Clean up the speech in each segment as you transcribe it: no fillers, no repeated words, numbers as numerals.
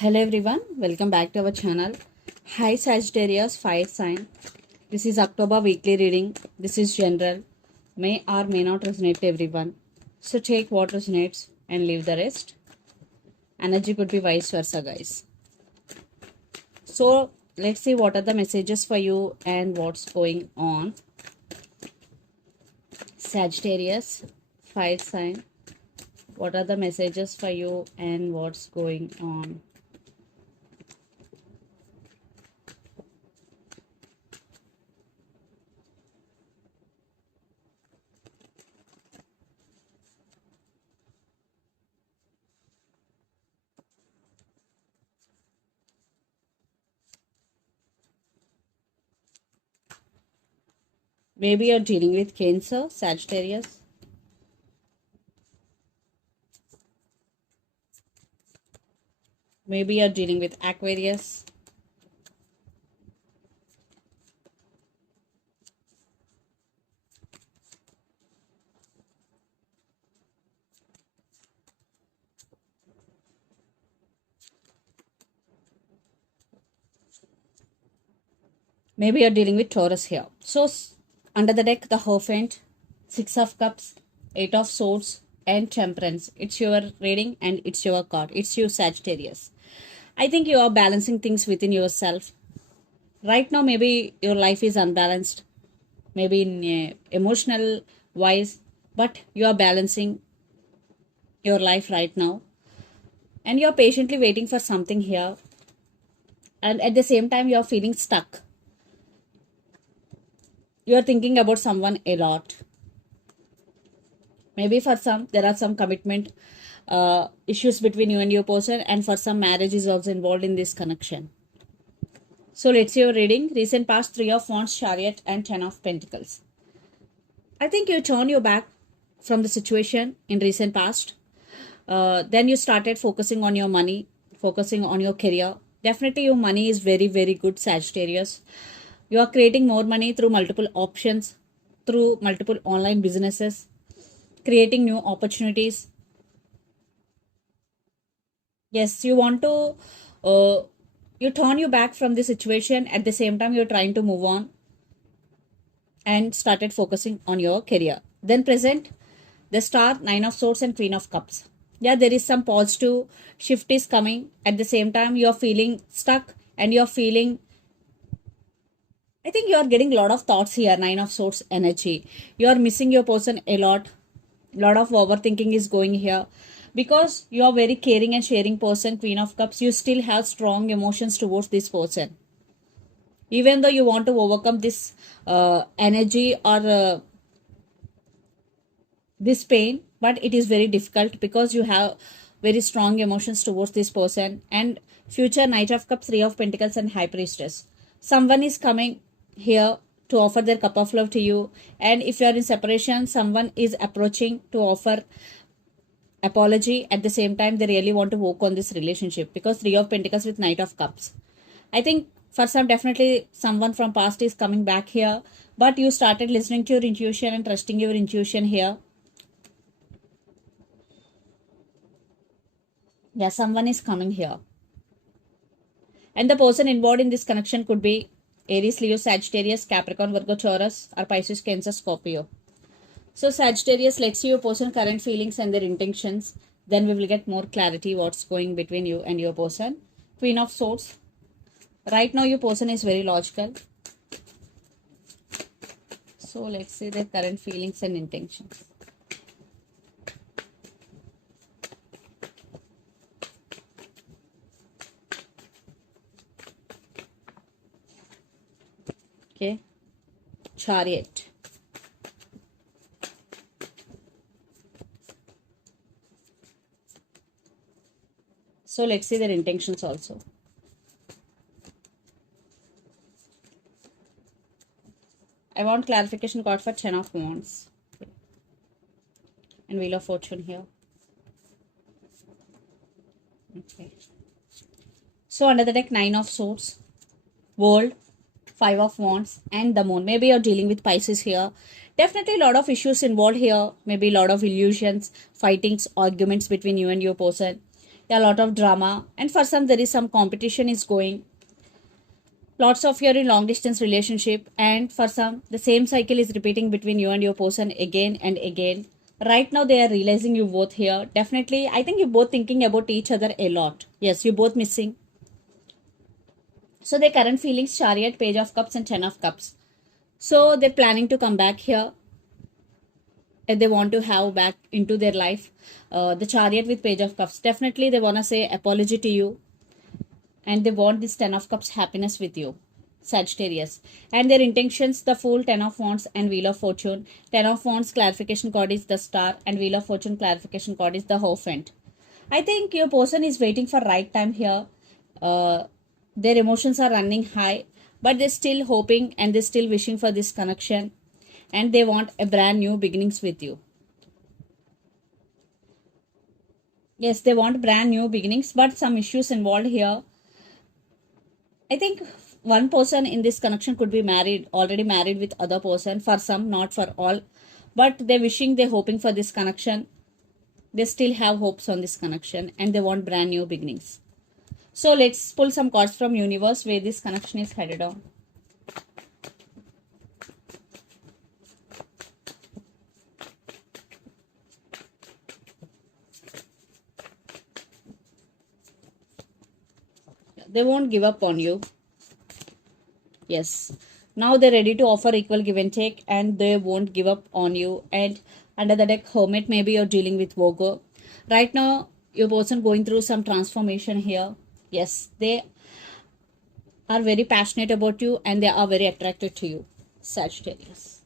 Hello everyone, welcome back to our channel. Hi Sagittarius fire sign. This is October weekly reading. This is general. May or may not resonate to everyone. So take what resonates and leave the rest. Energy could be vice versa, guys. So let's see what are the messages for you and what's going on. Sagittarius fire sign. What are the messages for you and what's going on? Maybe you're dealing with Cancer, Sagittarius. Maybe you're dealing with Aquarius. Maybe you're dealing with Taurus here. So, under the deck, the Hierophant, Six of Cups, Eight of Swords, and Temperance. It's your reading and it's your card. It's you, Sagittarius. I think you are balancing things within yourself. Right now, maybe your life is unbalanced, maybe in emotional wise, but you are balancing your life right now. And you're patiently waiting for something here. And at the same time, you're feeling stuck. You're thinking about someone a lot. Maybe for some, there are some commitment issues between you and your person, and for some, marriage is also involved in this connection. So let's see your reading. Recent past, Three of Wands, Chariot, and Ten of Pentacles. I think you turn your back from the situation in recent past. Then you started focusing on your money, focusing on your career. Definitely your money is very, very good, Sagittarius. You are creating more money through multiple options, through multiple online businesses, creating new opportunities. Yes, you want to, you turn your back from the situation. At the same time, you're trying to move on and started focusing on your career. Then present, the Star, Nine of Swords, and Queen of Cups. Yeah, there is some positive shift is coming. At the same time, you're feeling stuck and you're feeling, I think you're getting a lot of thoughts here, Nine of Swords energy. You're missing your person a lot. Lot of overthinking is going here. Because you are very caring and sharing person, Queen of Cups, you still have strong emotions towards this person. Even though you want to overcome this energy or this pain, but it is very difficult because you have very strong emotions towards this person. And future, Knight of Cups, Three of Pentacles, and High Priestess. Someone is coming here to offer their cup of love to you, and if you are in separation, someone is approaching to offer apology. At the same time, they really want to work on this relationship because Three of Pentacles with Knight of Cups. I think for some, definitely someone from past is coming back here, but you started listening to your intuition and trusting your intuition here. Yeah, someone is coming here, and the person involved in this connection could be Aries, Leo, Sagittarius, Capricorn, Virgo, Taurus, or Pisces, Cancer, Scorpio. So Sagittarius, let's see your person current feelings and their intentions. Then we will get more clarity what's going between you and your person. Queen of Swords. Right now your person is very logical. So let's see their current feelings and intentions. Okay. Chariot. So let's see their intentions also. I want clarification card for Ten of Wands. And Wheel of Fortune here. Okay. So under the deck, Nine of Swords, World, Five of Wands, and the Moon. Maybe you're dealing with Pisces here. Definitely a lot of issues involved here. Maybe a lot of illusions, fightings, arguments between you and your person. A lot of drama, and for some there is some competition is going. Lots of your in long distance relationship, and for some the same cycle is repeating between you and your person again and again. Right now they are realizing you both here. Definitely I think you both thinking about each other a lot. Yes, you both missing. So their current feelings, Chariot, Page of Cups and Ten of Cups. So they're planning to come back here, and they want to have back into their life. The Chariot with Page of Cups, definitely they want to say apology to you, and they want this Ten of Cups happiness with you, Sagittarius. And their intentions, the Fool, Ten of Wands and Wheel of Fortune. Ten of Wands clarification card is the Star, and Wheel of Fortune clarification card is the Hierophant. I think your person is waiting for right time here. Their emotions are running high, but they're still hoping and they're still wishing for this connection, and they want a brand new beginnings with you. Yes, they want brand new beginnings, but some issues involved here. I think one person in this connection could be married, already married with other person. For some, not for all, but they're wishing, they're hoping for this connection. They still have hopes on this connection, and they want brand new beginnings. So let's pull some cards from universe where this connection is headed on. They won't give up on you. Yes, now they're ready to offer equal give and take, and they won't give up on you. And under the deck, Hermit, maybe you're dealing with Virgo. Right now your person going through some transformation here. Yes, they are very passionate about you, and they are very attracted to you, Sagittarius.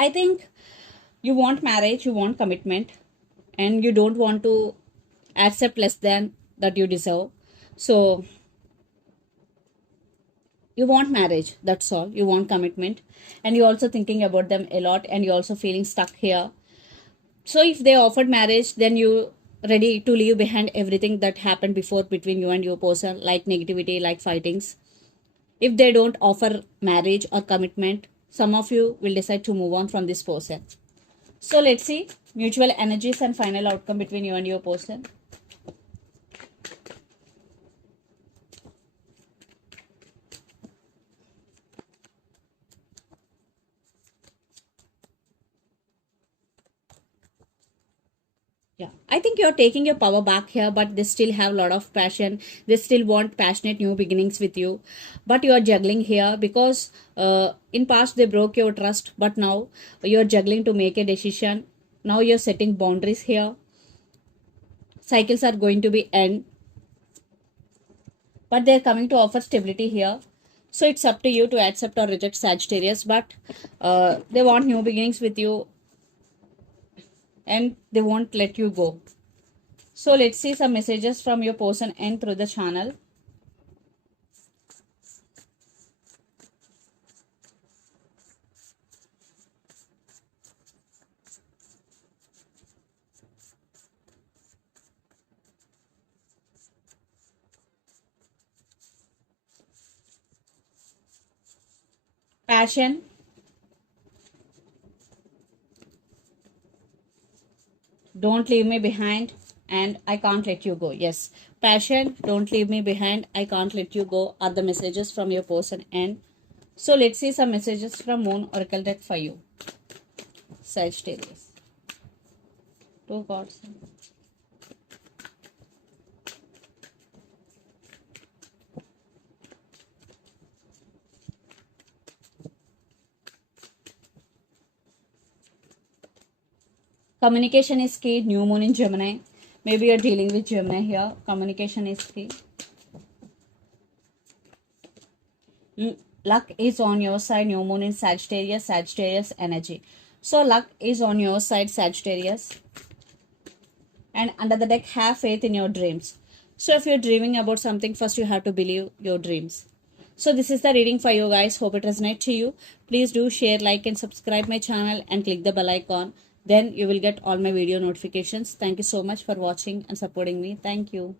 I think you want marriage, you want commitment, and you don't want to accept less than that you deserve. So you want marriage, that's all. You want commitment, and you're also thinking about them a lot, and you're also feeling stuck here. So if they offered marriage, then you ready to leave behind everything that happened before between you and your person, like negativity, like fightings. If they don't offer marriage or commitment, some of you will decide to move on from this person. So let's see mutual energies and final outcome between you and your person. Yeah, I think you're taking your power back here, but they still have a lot of passion. They still want passionate new beginnings with you, but you are juggling here because in past they broke your trust, but now you're juggling to make a decision. Now you're setting boundaries here. Cycles are going to be end, but they're coming to offer stability here. So it's up to you to accept or reject, Sagittarius, but they want new beginnings with you, and they won't let you go. So let's see some messages from your person and through the channel. Passion, don't leave me behind, and I can't let you go. Yes, passion, don't leave me behind, I can't let you go are the messages from your person. And so let's see some messages from Moon Oracle deck for you, Sagittarius. Two cards. Communication is key. New moon in Gemini. Maybe you're dealing with Gemini here. Communication is key. Luck is on your side. New moon in Sagittarius. Sagittarius energy. So luck is on your side, Sagittarius. And under the deck, have faith in your dreams. So if you're dreaming about something, first you have to believe your dreams. So this is the reading for you guys. Hope it resonates to you. Please do share, like and subscribe my channel and click the bell icon. then you will get all my video notifications. Thank you so much for watching and supporting me. Thank you.